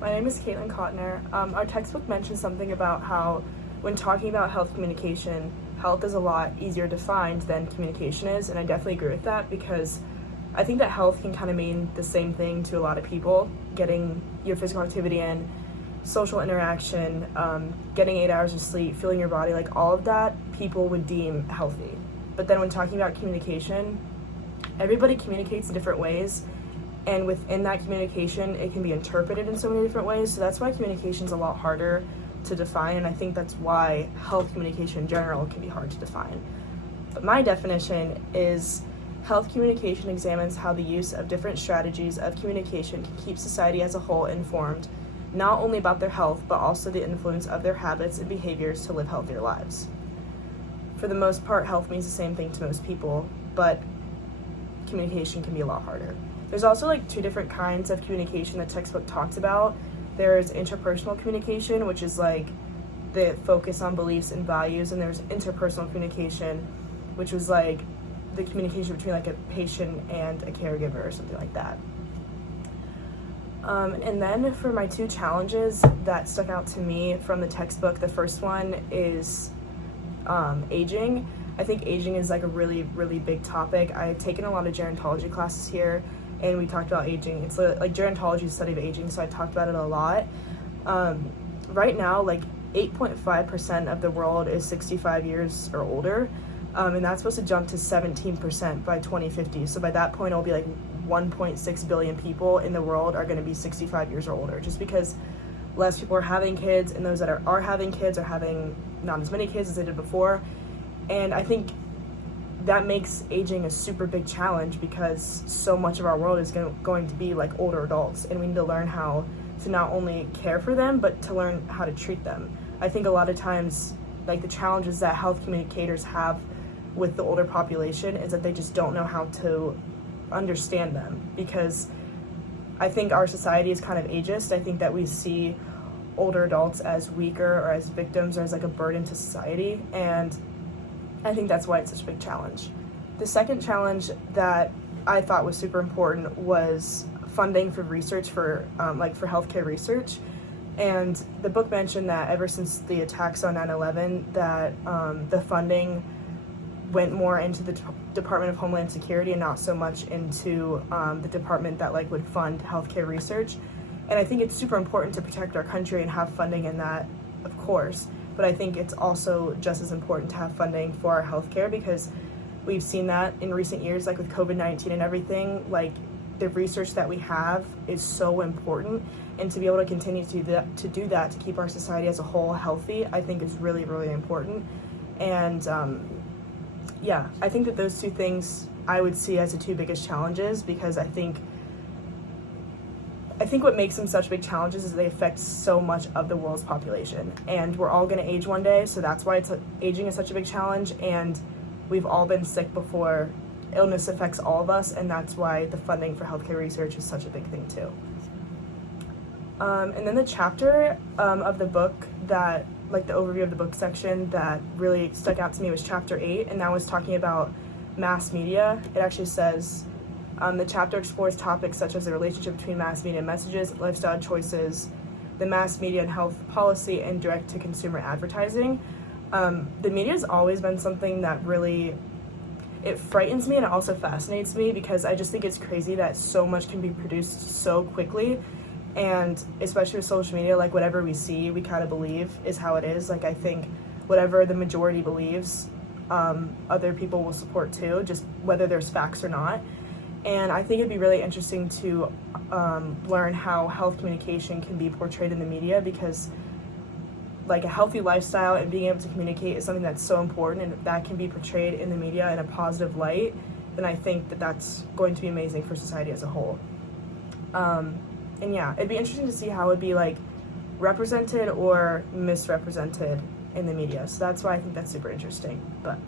My name is Caitlin Cotner. Our textbook mentions something about how when talking about health communication, health is a lot easier defined than communication is, and I definitely agree with that because I think that health can kind of mean the same thing to a lot of people. Getting your physical activity in, social interaction, getting 8 hours of sleep, feeling your body, like all of that people would deem healthy. But then when talking about communication, everybody communicates in different ways, and within that communication it can be interpreted in so many different ways, so that's why communication is a lot harder to define, and I think that's why health communication in general can be hard to define. But my definition is health communication examines how the use of different strategies of communication can keep society as a whole informed, not only about their health, but also the influence of their habits and behaviors to live healthier lives. For the most part, health means the same thing to most people, but communication can be a lot harder. There's also like two different kinds of communication the textbook talks about. There's interpersonal communication, which is like the focus on beliefs and values, and there's interpersonal communication, which was like the communication between like a patient and a caregiver or something like that. And then for my two challenges that stuck out to me from the textbook, the first one is aging. I think aging is like a really, really big topic. I've taken a lot of gerontology classes here, and we talked about aging. It's like gerontology is the study of aging, so I talked about it a lot. Right now, like 8.5% of the world is 65 years or older, and that's supposed to jump to 17% by 2050. So by that point, it'll be like 1.6 billion people in the world are going to be 65 years or older, just because less people are having kids, and those that are having kids are having not as many kids as they did before. And I think that makes aging a super big challenge because so much of our world is going to be like older adults, and we need to learn how to not only care for them, but to learn how to treat them. I think a lot of times, like the challenges that health communicators have with the older population is that they just don't know how to understand them, because I think our society is kind of ageist. I think that we see older adults as weaker or as victims or as like a burden to society, and I think that's why it's such a big challenge. The second challenge that I thought was super important was funding for research for healthcare research. And the book mentioned that ever since the attacks on 9/11, that the funding went more into the Department of Homeland Security and not so much into the department that like would fund healthcare research. And I think it's super important to protect our country and have funding in that, of course. But I think it's also just as important to have funding for our healthcare, because we've seen that in recent years, like with COVID-19 and everything, like the research that we have is so important, and to be able to continue to do that to keep our society as a whole healthy, I think is really, really important. And yeah, I think that those two things I would see as the two biggest challenges, because I think what makes them such big challenges is they affect so much of the world's population, and we're all going to age one day, so that's why aging is such a big challenge, and we've all been sick before. Illness affects all of us, and that's why the funding for healthcare research is such a big thing too. And then the chapter of the book that, like the overview of the book section that really stuck out to me was chapter 8, and that was talking about mass media. It actually says, the chapter explores topics such as the relationship between mass media messages, lifestyle choices, the mass media and health policy, and direct-to-consumer advertising. The media has always been something that really, it frightens me and it also fascinates me, because I just think it's crazy that so much can be produced so quickly, and especially with social media, like whatever we see, we kind of believe is how it is. Like I think whatever the majority believes, other people will support too, just whether there's facts or not. And I think it'd be really interesting to learn how health communication can be portrayed in the media, because like a healthy lifestyle and being able to communicate is something that's so important, and if that can be portrayed in the media in a positive light, then I think that that's going to be amazing for society as a whole. And yeah, it'd be interesting to see how it'd be like represented or misrepresented in the media, so that's why I think that's super interesting. But